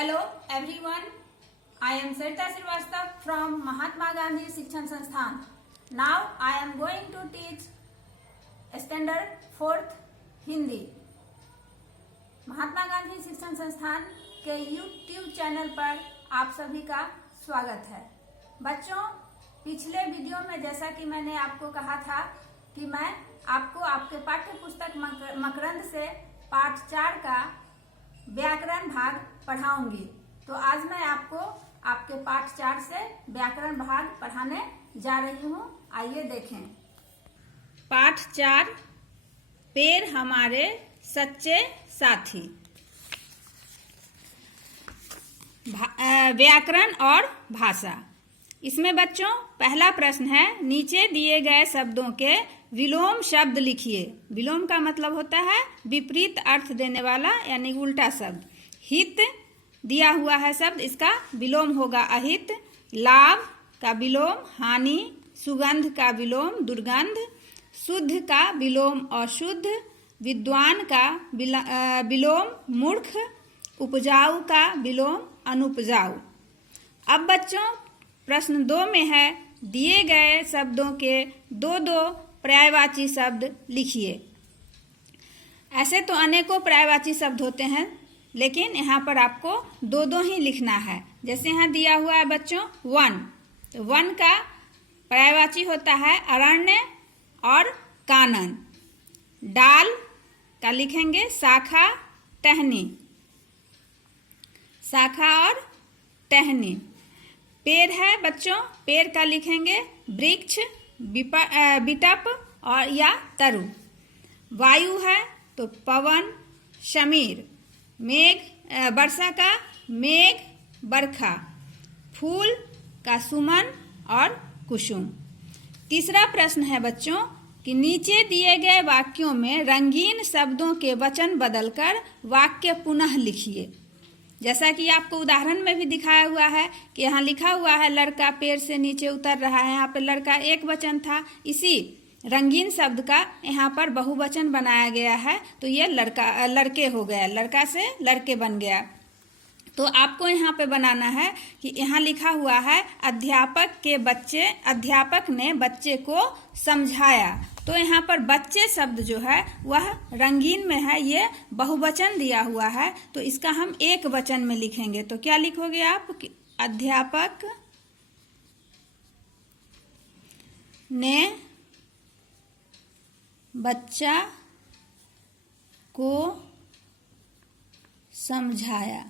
Hello everyone, I am Sarita Srivastava from Mahatma Gandhi Shikshan Sansthan. Now I am going to teach standard 4th Hindi. Mahatma Gandhi शिक्षण संस्थान के YouTube channel पर आप सभी का स्वागत है। बच्चों, पिछले वीडियो में जैसा कि मैंने आपको कहा था कि मैं आपको आपके पाठ्य पुस्तक मकरंद से पाठ 4 का व्याकरण भाग पढ़ाऊंगी। तो आज मैं आपको आपके पाठ 4 से व्याकरण भाग पढ़ाने जा रही हूँ। आइए देखें। पाठ 4, पेड़ हमारे सच्चे साथी। व्याकरण और भाषा। इसमें बच्चों पहला प्रश्न है, नीचे दिए गए शब्दों के विलोम शब्द लिखिए। विलोम का मतलब होता है विपरीत अर्थ देने वाला यानी उल्टा शब्द। हित दिया हुआ है शब्द, इसका विलोम होगा अहित। लाभ का विलोम हानि। सुगंध का विलोम दुर्गंध। शुद्ध का विलोम अशुद्ध। विद्वान का विलोम मूर्ख। उपजाऊ का विलोम अनुपजाऊ। अब बच्चों प्रश्न 2 में है, दिए गए शब्दों के दो पर्यायवाची शब्द लिखिए। ऐसे तो अनेकों पर्यायवाची शब्द होते हैं, लेकिन यहाँ पर आपको दो ही लिखना है। जैसे यहाँ दिया हुआ है बच्चों वन, तो वन का पर्यायवाची होता है अरण्य और कानन। डाल का लिखेंगे शाखा टहनी। शाखा और टहनी। पेड़ है बच्चों, पेड़ का लिखेंगे वृक्ष, बिटप और या तरु। वायु है तो पवन, शमीर। मेघ वर्षा का मेघ, बरखा। फूल का सुमन और कुसुम। तीसरा प्रश्न है बच्चों कि नीचे दिए गए वाक्यों में रंगीन शब्दों के वचन बदलकर वाक्य पुनः लिखिए। जैसा कि आपको उदाहरण में भी दिखाया हुआ है कि यहाँ लिखा हुआ है लड़का पेड़ से नीचे उतर रहा है। यहाँ पे लड़का एक वचन था, इसी रंगीन शब्द का यहाँ पर बहुवचन बनाया गया है, तो ये लड़के हो गया, लड़का से लड़के बन गया। तो आपको यहाँ पे बनाना है कि यहाँ लिखा हुआ है अध्यापक ने बच्चे को समझाया। तो यहाँ पर बच्चे शब्द जो है वह रंगीन में है, ये बहुवचन दिया हुआ है, तो इसका हम एक वचन में लिखेंगे। तो क्या लिखोगे आप कि अध्यापक ने बच्चा को समझाया।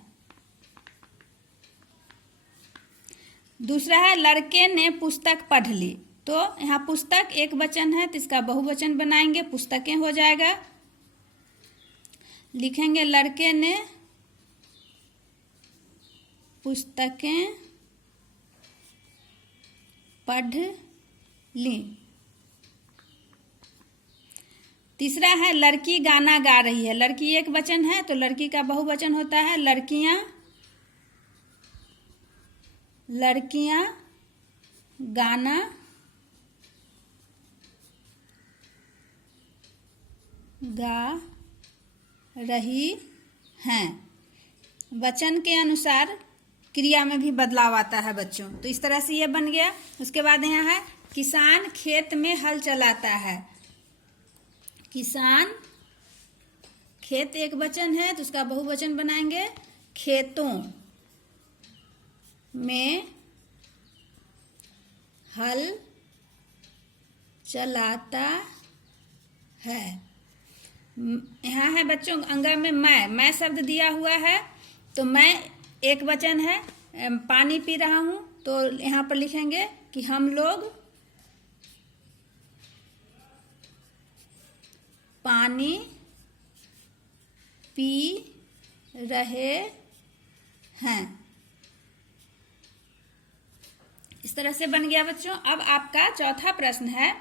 दूसरा है लड़के ने पुस्तक पढ़ ली। तो यहाँ पुस्तक एक वचन है, तो इसका बहुवचन बनाएंगे, पुस्तकें हो जाएगा। लिखेंगे लड़के ने पुस्तकें पढ़ ली। तीसरा है लड़की गाना गा रही है। लड़की एक वचन है, तो लड़की का बहुवचन होता है लड़कियां। लड़कियां गाना गा रही हैं। वचन के अनुसार क्रिया में भी बदलाव आता है बच्चों। तो इस तरह से ये बन गया। उसके बाद यहाँ है किसान खेत में हल चलाता है। किसान, खेत एक वचन है, तो उसका बहुवचन बनाएंगे खेतों में हल चलाता है। यहाँ है बच्चों अंगर में मैं शब्द दिया हुआ है, तो मैं एक वचन है, पानी पी रहा हूं, तो यहाँ पर लिखेंगे कि हम लोग पानी पी रहे हैं। इस तरह से बन गया बच्चों। अब आपका चौथा प्रश्न है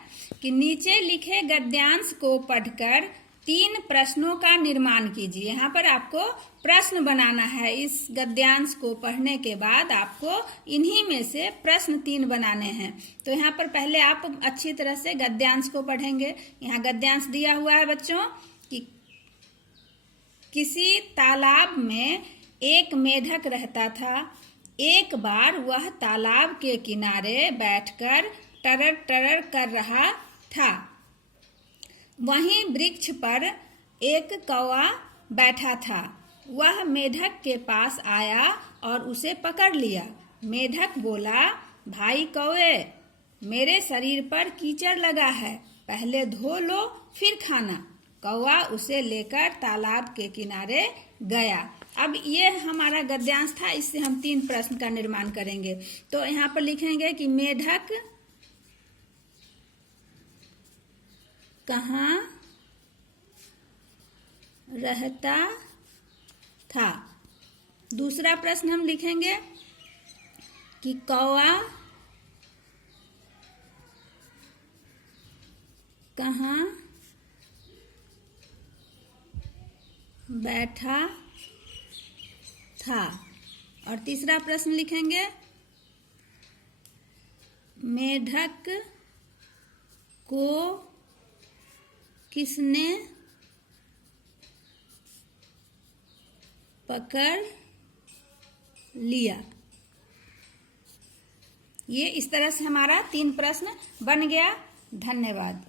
कि नीचे लिखे गद्यांश को पढ़कर 3 प्रश्नों का निर्माण कीजिए। यहाँ पर आपको प्रश्न बनाना है। इस गद्यांश को पढ़ने के बाद आपको इन्हीं में से प्रश्न 3 बनाने हैं। तो यहाँ पर पहले आप अच्छी तरह से गद्यांश को पढ़ेंगे। यहाँ गद्यांश दिया हुआ है बच्चों कि किसी तालाब में एक मेढक रहता था। एक बार वह तालाब के किनारे बैठकर टरर टरर कर रहा था। वहीं वृक्ष पर एक कौवा बैठा था। वह मेढक के पास आया और उसे पकड़ लिया। मेढक बोला, भाई कौवे, मेरे शरीर पर कीचड़ लगा है, पहले धो लो फिर खाना। कौवा उसे लेकर तालाब के किनारे गया। अब ये हमारा गद्यांश था, इससे हम 3 प्रश्न का निर्माण करेंगे। तो यहाँ पर लिखेंगे कि मेढक कहाँ रहता था। दूसरा प्रश्न हम लिखेंगे कि कौवा कहाँ बैठा था। और तीसरा प्रश्न लिखेंगे, मेढक को किसने पकड़ लिया। ये इस तरह से हमारा 3 प्रश्न बन गया। धन्यवाद।